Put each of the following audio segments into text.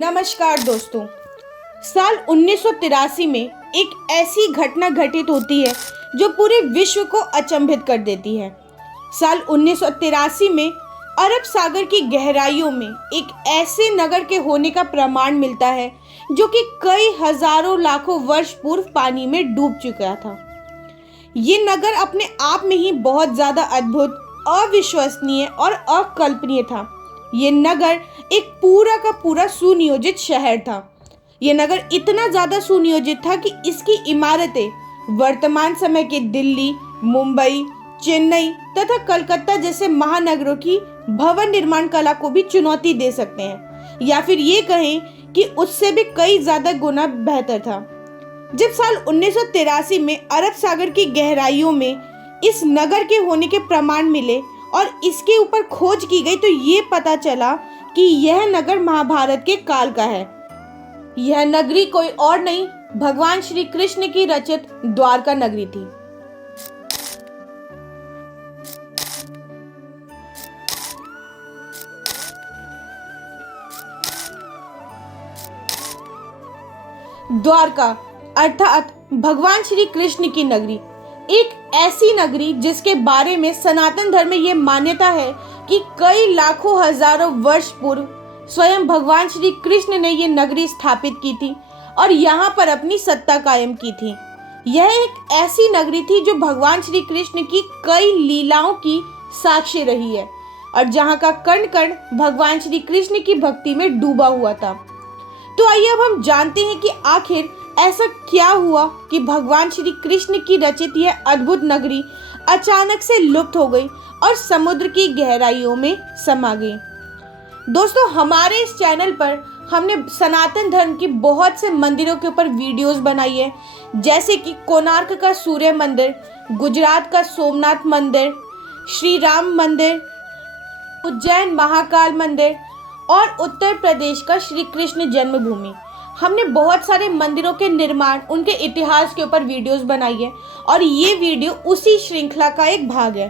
नमस्कार दोस्तों। साल 1983 में एक ऐसी घटना घटित होती है जो पूरे विश्व को अचंभित कर देती है। साल 1983 में अरब सागर की गहराइयों में एक ऐसे नगर के होने का प्रमाण मिलता है जो कि कई हजारों लाखों वर्ष पूर्व पानी में डूब चुका था। ये नगर अपने आप में ही बहुत ज़्यादा अद्भुत, अविश्वसनीय और अकल्पनीय था। ये नगर एक पूरा का पूरा सुनियोजित शहर था। ये नगर इतना ज़्यादा सुनियोजित था कि इसकी इमारतें वर्तमान समय के दिल्ली, मुंबई, चेन्नई तथा कलकत्ता जैसे महानगरों की भवन निर्माण कला को भी चुनौती दे सकते हैं, या फिर ये कहें कि उससे भी कई ज़्यादा गुना बेहतर था। जब साल 1983 में अरब सागर की गहराइयों में इस नगर के होने के प्रमाण मिले और इसके ऊपर खोज की गई तो ये पता चला कि यह नगर महाभारत के काल का है। यह नगरी कोई और नहीं, भगवान श्री कृष्ण की रचित द्वारका नगरी थी। द्वारका अर्थात भगवान श्री कृष्ण की नगरी, एक ऐसी नगरी जिसके बारे में सनातन धर्म में यह मान्यता है कि कई लाखों हजारों वर्ष पूर्व स्वयं भगवान श्री कृष्ण ने यह नगरी स्थापित की थी और यहाँ पर अपनी सत्ता कायम की थी। यह एक ऐसी नगरी थी जो भगवान श्री कृष्ण की कई लीलाओं की साक्षी रही है और जहाँ का कण कण भगवान श्री कृष्ण की भक्ति में डूबा हुआ था। तो आइए अब हम जानते हैं कि आखिर ऐसा क्या हुआ कि भगवान श्री कृष्ण की रचित यह अद्भुत नगरी अचानक से लुप्त हो गई और समुद्र की गहराइयों में समा गई। दोस्तों, हमारे इस चैनल पर हमने सनातन धर्म की बहुत से मंदिरों के ऊपर वीडियोस बनाई है, जैसे कि कोणार्क का सूर्य मंदिर, गुजरात का सोमनाथ मंदिर, श्री राम मंदिर, उज्जैन महाकाल मंदिर और उत्तर प्रदेश का श्री कृष्ण जन्मभूमि। हमने बहुत सारे मंदिरों के निर्माण, उनके इतिहास के ऊपर वीडियोस बनाई है और ये वीडियो उसी श्रृंखला का एक भाग है।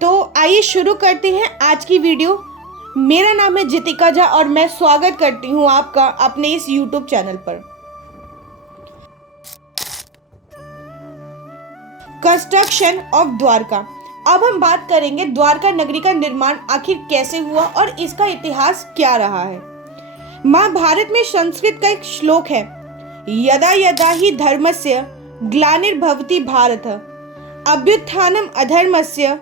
तो आइए शुरू करते हैं आज की वीडियो। मेरा नाम है जितिका झा और मैं स्वागत करती हूँ आपका अपने इस YouTube चैनल पर। Construction of Dwarka. अब हम बात करेंगे द्वारका नगरी का निर्माण आखिर कैसे हुआ और इसका इतिहास क्या रहा है। महाभारत में संस्कृत का एक श्लोक है, यदा यदा हि धर्मस्य ग्लानिर्भवति भारत अभ्युत्थानम अधर्मस्य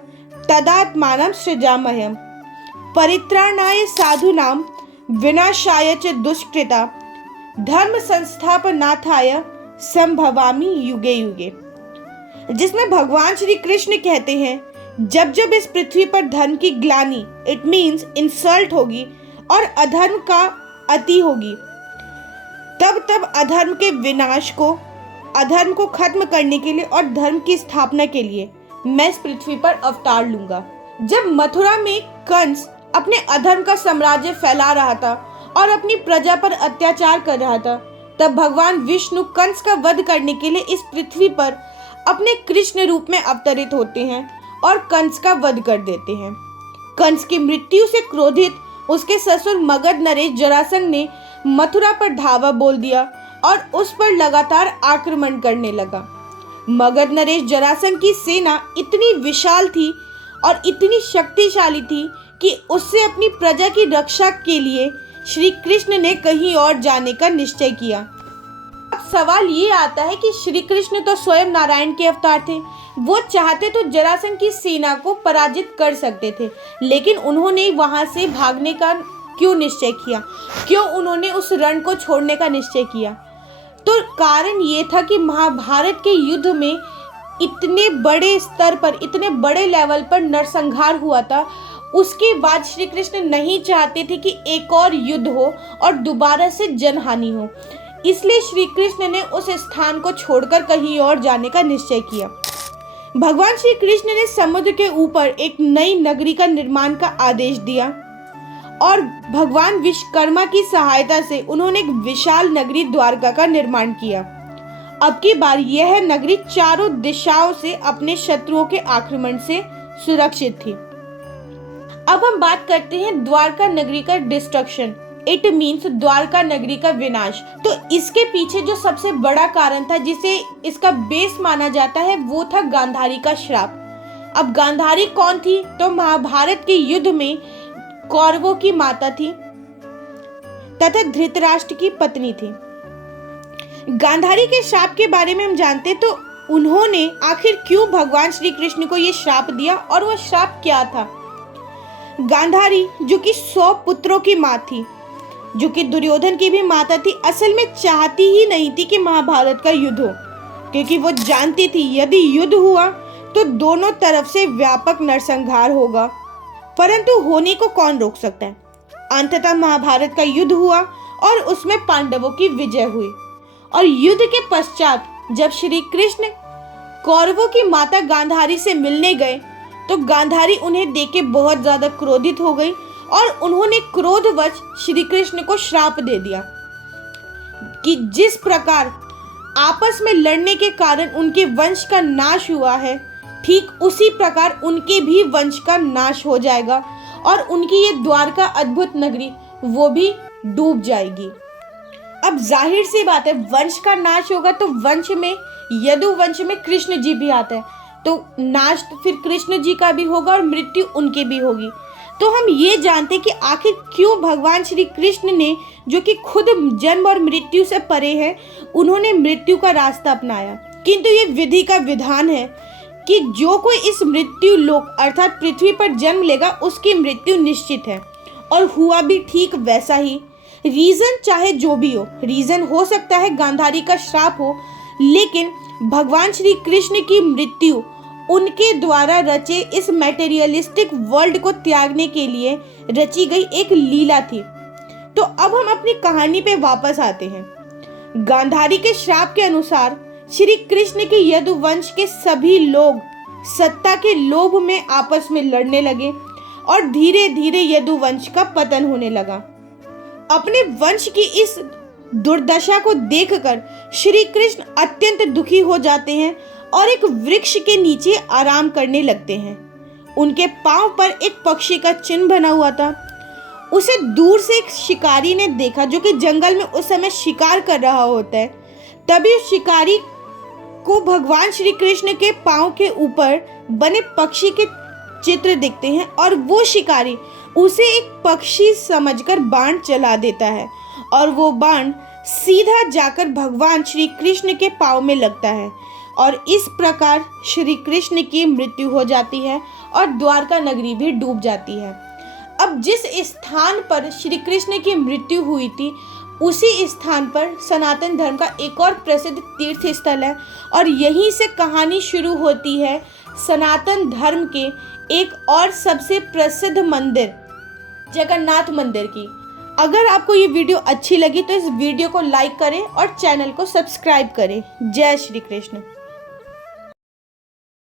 तदात्मानं सृजामहे परित्राणाय साधूनां विनाशाय च दुष्कृता धर्म संस्थापनार्थाय संभवामि युगे युगे। जिसमें भगवान श्री कृष्ण कहते हैं, जब जब इस पृथ्वी पर धर्म की ग्लानि, इट मीन्स इंसल्ट होगी और अधर्म का अति होगी, तब तब अधर्म के विनाश को, अधर्म को खत्म करने के लिए और धर्म की स्थापना के लिए मैं इस पृथ्वी पर अवतार लूंगा। जब मथुरा में कंस अपने अधर्म का साम्राज्य फैला रहा था और अपनी प्रजा पर अत्याचार कर रहा था, तब भगवान विष्णु कंस का वध करने के लिए इस पृथ्वी पर अपने कृष्ण रूप में अवतरित होते हैं और कंस का वध कर देते हैं। कंस की मृत्यु से क्रोधित उसके ससुर मगध नरेश जरासंध ने मथुरा पर धावा बोल दिया और उस पर लगातार आक्रमण करने लगा। मगध नरेश जरासंध की सेना इतनी विशाल थी और इतनी शक्तिशाली थी कि उससे अपनी प्रजा की रक्षा के लिए श्री कृष्ण ने कहीं और जाने का निश्चय किया। अब सवाल ये आता है कि श्री कृष्ण तो स्वयं नारायण के अवतार थे, वो चाहते तो जरासंध की सेना को पराजित कर सकते थे, लेकिन उन्होंने वहां से भागने का क्यों निश्चय किया? क्यों उन्होंने उस रण को छोड़ने का निश्चय किया? तो कारण ये था कि महाभारत के युद्ध में इतने बड़े स्तर पर, इतने बड़े लेवल पर नरसंहार हुआ था। उसके बाद श्री कृष्ण नहीं चाहते थे कि एक और युद्ध हो और दोबारा से जनहानि हो, इसलिए श्री कृष्ण ने उस स्थान को छोड़कर कहीं और जाने का निश्चय किया। भगवान श्री कृष्ण ने समुद्र के ऊपर एक नई नगरी का निर्माण का आदेश दिया और भगवान विश्वकर्मा की सहायता से उन्होंने एक विशाल नगरी द्वारका का निर्माण किया। अब की बार यह नगरी चारों दिशाओं से अपने शत्रुओं के आक्रमण से सुरक्षित थी। अब हम बात करते हैं द्वारका नगरी का डिस्ट्रक्शन इट मीन्स द्वारका नगरी का विनाश। तो इसके पीछे जो सबसे बड़ा कारण था जिसे इसका बेस माना जाता है वो था गांधारी का श्राप। अब गांधारी कौन थी? तो महाभारत के युद्ध में कौरवों की माता थी तथा धृतराष्ट्र की पत्नी थी। गांधारी के श्राप के बारे में हम जानते तो उन्होंने आखिर क्यों भगवान श्री कृष्ण को ये श्राप दिया और वह श्राप क्या था। गांधारी जो कि 100 पुत्रों की माँ थी, जो कि दुर्योधन की भी माता थी, असल में चाहती ही नहीं थी कि महाभारत का युद्ध हो, क्योंकि वो जानती थी यदि युद्ध हुआ तो दोनों तरफ से व्यापक नरसंहार होगा, परंतु होने को कौन रोक सकता है। अंततः महाभारत का युद्ध हुआ और उसमें पांडवों की विजय हुई। और युद्ध के पश्चात जब श्री कृष्ण कौरवों की माता गांधारी से मिलने गए तो गांधारी उन्हें देख के बहुत ज्यादा क्रोधित हो गई और उन्होंने क्रोधवश श्री कृष्ण को श्राप दे दिया कि जिस प्रकार आपस में लड़ने के कारण उनके वंश का नाश हुआ है, ठीक उसी प्रकार उनके भी वंश का नाश हो जाएगा और उनकी ये द्वारका अद्भुत नगरी वो भी डूब जाएगी। अब जाहिर सी बात है, वंश का नाश होगा तो वंश में यदु वंश में कृष्ण जी भी आते हैं, तो नाश तो फिर कृष्ण जी का भी होगा और मृत्यु उनकी भी होगी। तो हम ये जानते हैं कि आखिर क्यों भगवान श्री कृष्ण ने, जो कि खुद जन्म और मृत्यु से परे हैं, उन्होंने मृत्यु का रास्ता अपनाया। किंतु ये विधि का विधान है कि जो कोई इस मृत्यु लोक अर्थात पृथ्वी पर जन्म लेगा उसकी मृत्यु निश्चित है, और हुआ भी ठीक वैसा ही। रीजन चाहे जो भी हो, रीजन हो सकता है गांधारी का श्राप हो, लेकिन भगवान श्री कृष्ण की मृत्यु उनके द्वारा रचे इस मटेरियलिस्टिक वर्ल्ड को त्यागने के लिए रची गई एक लीला थी। तो अब हम अपनी कहानी पे वापस आते हैं। गांधारी के श्राप के अनुसार श्री कृष्ण के यदुवंश के सभी लोग सत्ता के लोभ में आपस में लड़ने लगे और धीरे धीरे यदुवंश का पतन होने लगा। अपने वंश की इस दुर्दशा को देखकर श्री कृष्ण अत्यंत दुखी हो जाते हैं और एक वृक्ष के नीचे आराम करने लगते हैं। उनके पांव पर एक पक्षी का चिन्ह बना हुआ था। उसे दूर से एक शिकारी ने देखा, जो कि जंगल में उस समय शिकार कर रहा होता है। तभी उस शिकारी को भगवान श्री कृष्ण के पांव के ऊपर बने पक्षी के चित्र दिखते हैं और वो शिकारी उसे एक पक्षी समझकर बाण चला देता है और वो बाण सीधा जाकर भगवान श्री कृष्ण के पांव में लगता है और इस प्रकार श्री कृष्ण की मृत्यु हो जाती है और द्वारका नगरी भी डूब जाती है। अब जिस स्थान पर श्री कृष्ण की मृत्यु हुई थी उसी स्थान पर सनातन धर्म का एक और प्रसिद्ध तीर्थ स्थल है और यहीं से कहानी शुरू होती है सनातन धर्म के एक और सबसे प्रसिद्ध मंदिर जगन्नाथ मंदिर की। अगर आपको ये वीडियो अच्छी लगी तो इस वीडियो को लाइक करें और चैनल को सब्सक्राइब करें। जय श्री कृष्ण।